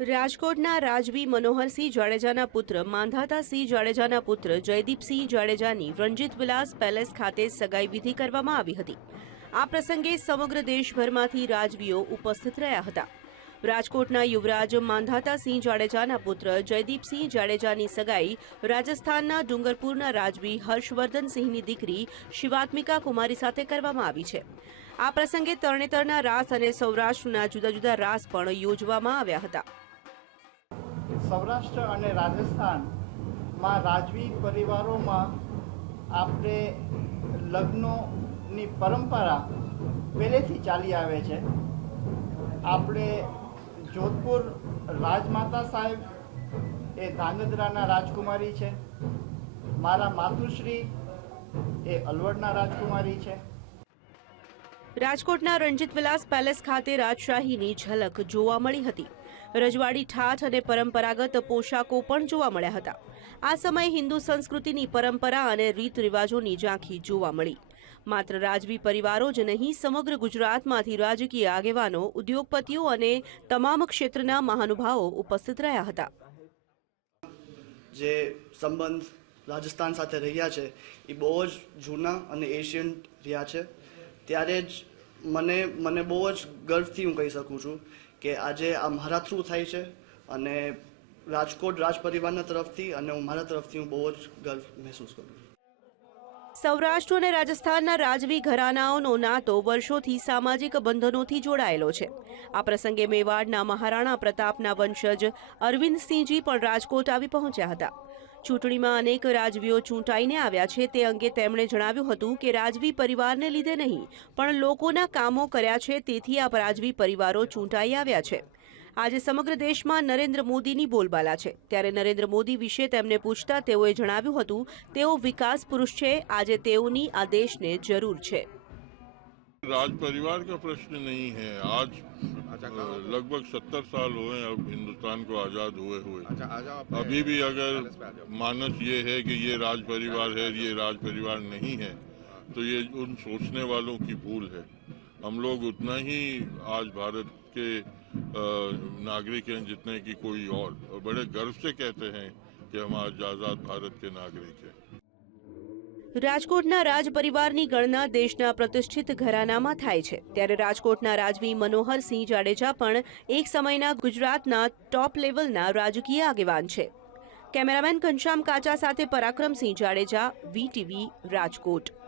રાજકોટના રાજવી મનોહરસિંહ જાડેજાના પુત્ર, માંધાતાસિંહ જાડેજાના પુત્ર, જયદીપસિંહ જાડેજાની રણજીત વિલાસ પેલેસ ખાતે સગાઈ વિધિ કરવામાં આવી હતી. આ પ્રસંગે સમગ્ર દેશભરમાંથી રાજવીઓ ઉપસ્થિત રહ્યા હતા. રાજકોટના યુવરાજ માંધાતાસિંહ જાડેજાના પુત્ર, જયદીપસિંહ જાડેજાની સગાઈ રાજસ્થાનના ડુંગરપુરના રાજવી હર્ષવર્ધનસિંહની દીકરી શિવાત્મિકા કુમારી સાથે કરવામાં આવી છે. આ પ્રસંગે તરણેતરના રાસ અને સૌરાષ્ટ્રના જુદા જુદા રાસ પણ યોજવામાં આવ્યા હતા. સૌરાષ્ટ્ર અને રાજસ્થાનમાં રાજવી પરિવારોમાં આપણે લગ્નોની પરંપરા પહેલેથી ચાલી આવે છે. આપણે જોધપુર રાજમાતા સાહેબ એ ધાંગધ્રાના રાજકુમારી છે. મારા માતુશ્રી એ અલવડના રાજકુમારી છે. રાજકોટના રણજીત વિલાસ પેલેસ ખાતે રાજશાહીની ઝલક જોવા મળી હતી. રજવાડી ઠાઠ અને પરંપરાગત પોશાકો પણ જોવા મળ્યા હતા. આ સમયે હિન્દુ સંસ્કૃતિની પરંપરા અને રીત રિવાજોની ઝાંખી જોવા મળી. માત્ર રાજવી પરિવારો જ નહીં, સમગ્ર ગુજરાતમાંથી રાજકીય આગેવાનો, ઉદ્યોગપતિઓ અને તમામ ક્ષેત્રના મહાનુભાવો ઉપસ્થિત રહ્યા હતા. જે સંબંધ રાજસ્થાન સાથે રહ્યા છે, એ બહુ જ જૂના અને એશિયન રહ્યા છે. ત્યારે જ મને મને બહુ જ ગર્વથી હું કહી શકું છું કે આજે આ મારા થ્રુ થાય છે અને રાજકોટ રાજ પરિવારના તરફથી અને હું મારા તરફથી હું બહુ જ ગર્વ મહેસૂસ કરું છું. સૌરાષ્ટ્ર અને રાજસ્થાનના રાજવી ઘરાનાઓનો નાતો વર્ષોથી સામાજિક બંધનોથી જોડાયેલો છે. આ પ્રસંગે મેવાડના મહારાણા પ્રતાપના વંશજ અરવિંદસિંહજી પણ રાજકોટ આવી પહોંચ્યા હતા. ચૂંટણીમાં અનેક રાજવીઓ ચૂંટાઈને આવ્યા છે તે અંગે તેમણે જણાવ્યું હતું કે રાજવી પરિવારને લીધે નહીં, પણ લોકોના કામો કર્યા છે તેથી આ રાજવી પરિવારો ચૂંટાઈ આવ્યા છે. આજે સમગ્ર દેશમાં નરેન્દ્ર મોદીની બોલબાલા છે. ત્યારે નરેન્દ્ર મોદી વિશે તેમને પૂછતા તેઓએ જણાવ્યું હતું, તેઓ વિકાસ પુરુષ છે, આજે તેઓની આ દેશને જરૂર છે. राज परिवार का प्रश्न नहीं है। आज लगभग सत्तर साल हुए अब हिंदुस्तान को आज़ाद हुए हुए। अच्छा अभी भी अगर। मानस ये है कि ये राज परिवार है ये राज परिवार नहीं है तो ये उन सोचने वालों की भूल है। हम लोग उतना ही आज भारत के नागरिक हैं जितने की कोई और। और बड़े गर्व से कहते हैं कि हम आज आज़ाद भारत के नागरिक हैं। રાજકોટના રાજ પરિવારની ગણના દેશના પ્રતિષ્ઠિત ઘરાનામાં થાય છે. ત્યારે રાજકોટના રાજવી મનોહરસિંહ જાડેજા પણ એક સમયના ગુજરાતના ટોપ લેવલના રાજકીય આગેવાન છે. કેમેરામેન ઘનશ્યામ કાચા સાથે પરાક્રમસિંહ જાડેજા વીટીવી રાજકોટ.